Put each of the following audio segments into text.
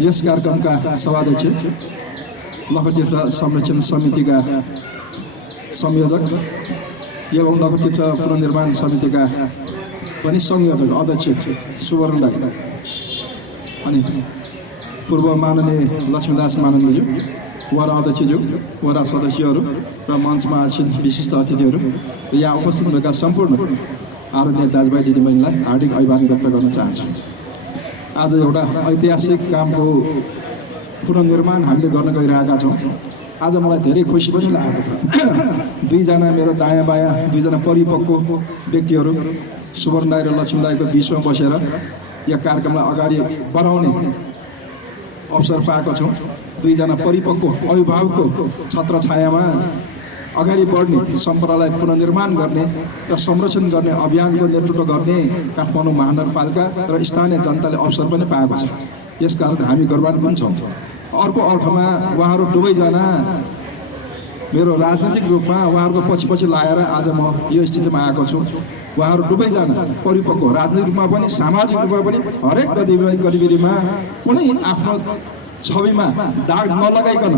यस कार्यक्रमका सभाध्यक्ष लखतीर्थ संरक्षण समितिका संयोजक एवं लखतीर्थ पुनर्निर्माण समितिका पनि संयोजक अध्यक्ष सुवर्ण दाइ अनि पूर्व माननीय लक्ष्मीदास माननीयज्यू वडा अध्यक्षज्यू वडा सदस्यहरू र मञ्चमा आसीन विशिष्ट अतिथिहरू र यहाँ उपस्थित भएका सम्पूर्ण आदरणीय दाजुभाइ दिदीबहिनीलाई हार्दिक अभिवादन व्यक्त गर्न चाहन्छु। आज एउटा ऐतिहासिक कामको पुनर्निर्माण हामीले गर्न गइरहेका छौँ। आज मलाई धेरै खुसी पनि लागेको छ। दुईजना मेरो दायाँ बायाँ दुईजना परिपक्व व्यक्तिहरू सुवर्ण दाइ र लक्ष्मी दाइको बिचमा बसेर यो कार्यक्रमलाई अगाडि बढाउने अवसर पाएको छौँ। दुईजना परिपक्व अभिभावकको छत्रछायामा अगाडि बढ्ने सम्पदालाई पुनर्निर्माण गर्ने र संरक्षण गर्ने अभियानको नेतृत्व गर्ने काठमाडौँ महानगरपालिका र स्थानीय जनताले अवसर पनि पाएको छ। यसकारण हामी गर्वान्वित पनि छौँ। अर्को अर्थमा उहाँहरू दुवैजना मेरो राजनीतिक रूपमा उहाँहरूको पछि लागेर आज म यो स्थितिमा आएको छु। उहाँहरू दुवैजना परिपक्व राजनीतिक रूपमा पनि सामाजिक रूपमा पनि हरेक गतिविधिमा कुनै आफ्नो छविमा दाग नलगाइकन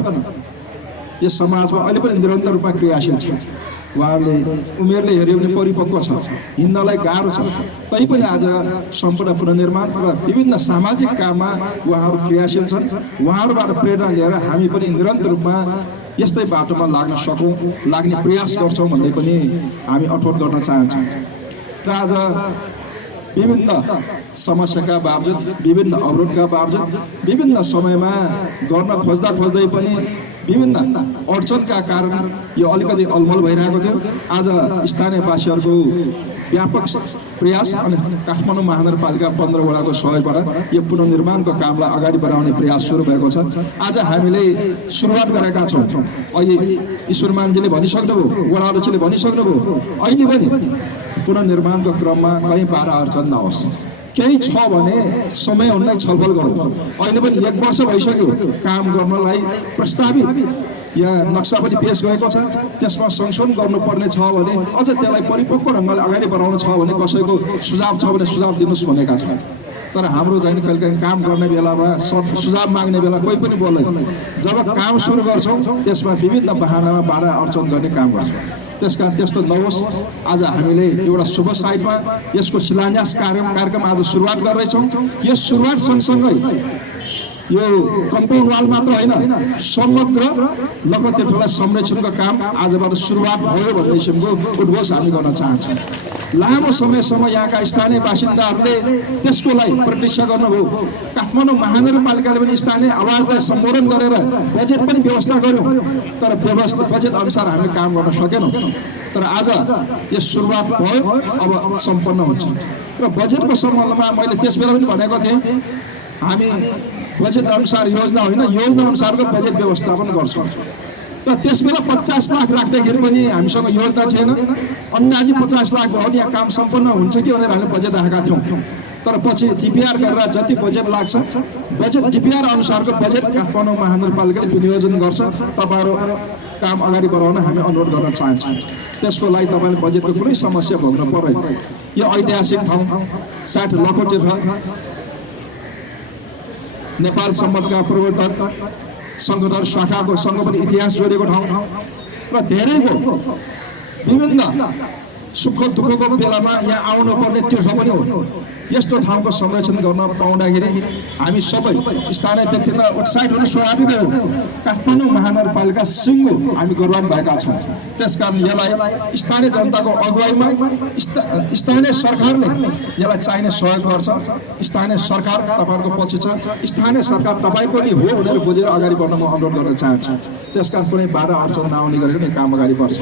यस समाजमा अहिले पनि निरन्तर रूपमा क्रियाशील छ। उहाँहरूले उमेरले हेऱ्यो भने परिपक्व छ, हिँड्नलाई गाह्रो छ, तैपनि आज सम्पूर्ण पुनर्निर्माण र विभिन्न सामाजिक काममा उहाँहरू क्रियाशील छन्। उहाँहरूबाट प्रेरणा लिएर हामी पनि निरन्तर रूपमा यस्तै बाटोमा लाग्ने प्रयास गर्छौँ भन्ने पनि हामी अठोट गर्न चाहन्छौँ। र आज विभिन्न समस्याका बावजुद, विभिन्न अवरोधका बावजुद, विभिन्न समयमा गर्न खोज्दै पनि विभिन्न अडचनका कारण यो अलिकति अलमल भइरहेको थियो। आज स्थानीयवासीहरूको व्यापक प्रयास अनि काठमाडौँ महानगरपालिका 15 वडाको सहयोगबाट यो पुनर्निर्माणको कामलाई अगाडि बढाउने प्रयास सुरु भएको छ। आज हामीले सुरुवात गरेका छौँ। अहिले ईश्वरमानजीले भनिसक्नुभयो, वडा अध्यक्षले भनिसक्नुभयो, अहिले पनि पुनर्निर्माणको क्रममा कहीँ बाधा अडचन नहोस्। केही छ भने समय हुनलाई छलफल गरौँ। अहिले पनि 1 वर्ष भइसक्यो काम गर्नलाई प्रस्तावित यहाँ नक्सा पनि पेश भएको छ। त्यसमा संशोधन गर्नुपर्ने छ भने अझ त्यसलाई परिपक्व ढङ्गले अगाडि बढाउनु छ भने कसैको सुझाव छ भने सुझाव दिनुहोस् भनेका छन्। तर हाम्रो चाहिँ कहिलेकाहीँ काम गर्ने बेलामा सुझाव माग्ने बेला कोही पनि बोल्दैन। जब काम सुरु गर्छौँ त्यसमा विभिन्न बहानामा बाधा अडचन गर्ने काम गर्छौँ। त्यसकारण त्यस्तो नहोस्। आज हामीले एउटा शुभ साइडमा यसको शिलान्यास कार्यक्रम आज सुरुवात गर्दैछौँ। यस सुरुवात सँगसँगै यो कम्पाउन्ड वाल मात्र होइन, समग्र लखतीर्थलाई संरक्षणको काम आजबाट सुरुवात भयो भन्ने किसिमको उद्घोष हामी गर्न चाहन्छौँ। लामो समयसम्म यहाँका स्थानीय बासिन्दाहरूले त्यसको लागि प्रतीक्षा गर्नुभयो। काठमाडौँ महानगरपालिकाले पनि स्थानीय आवाजलाई सम्बोधन गरेर बजेट पनि व्यवस्था गर्यौँ, तर बजेट अनुसार हामीले काम गर्न सकेनौँ। तर आज यस सुरुवात भयो, अब सम्पन्न हुन्छ। र बजेटको सम्बन्धमा मैले त्यसबेला पनि भनेको थिएँ, हामी बजेट अनुसार योजना होइन, योजना अनुसारको बजेट व्यवस्थापन गर्छौँ। र त्यसबेला 50 लाख राख्दाखेरि पनि हामीसँग योजना थिएन। अन्दाजी 50 लाख भयो भने यहाँ काम सम्पन्न हुन्छ कि भनेर हामीले बजेट राखेका थियौँ। तर पछि डिपिआर गरेर जति बजेट लाग्छ, बजेट डिपिआर अनुसारको बजेट काठमाडौँ महानगरपालिकाले विनियोजन गर्छ। तपाईँहरू काम अगाडि बढाउन हामी अनुरोध गर्न चाहन्छौँ। त्यसको लागि तपाईँले बजेटको कुनै समस्या भोग्न पर्दैन। यो ऐतिहासिक ठाउँ 60 लखतीर्थ नेपाल सम्बन्धका पूर्वोत्तर सङ्गठन शाखाको सँग पनि इतिहास जोडेको ठाउँ र धेरैको विभिन्न सुख दुःखको बेलामा यहाँ आउनुपर्ने तीर्थ पनि हो। यस्तो ठाउँको संरक्षण गर्न पाउँदाखेरि हामी सबै स्थानीय व्यक्ति त उत्साहित हुन स्वाभाविकै हो। काठमाडौँ महानगरपालिका सिङ्गो हामी गौरवान्वित भएका छौँ। त्यसकारण यसलाई स्थानीय जनताको अगुवाईमा स्थानीय सरकारले यसलाई चाहिने सहयोग गर्छ। स्थानीय सरकार तपाईँहरूको पछि छ। स्थानीय सरकार तपाईँको नि हो भनेर बुझेर अगाडि बढ्न म अनुरोध गर्न चाहन्छु। त्यसकारण कुनै बाधा अडचन नआउने गरेर नै काम अगाडि बढ्छ।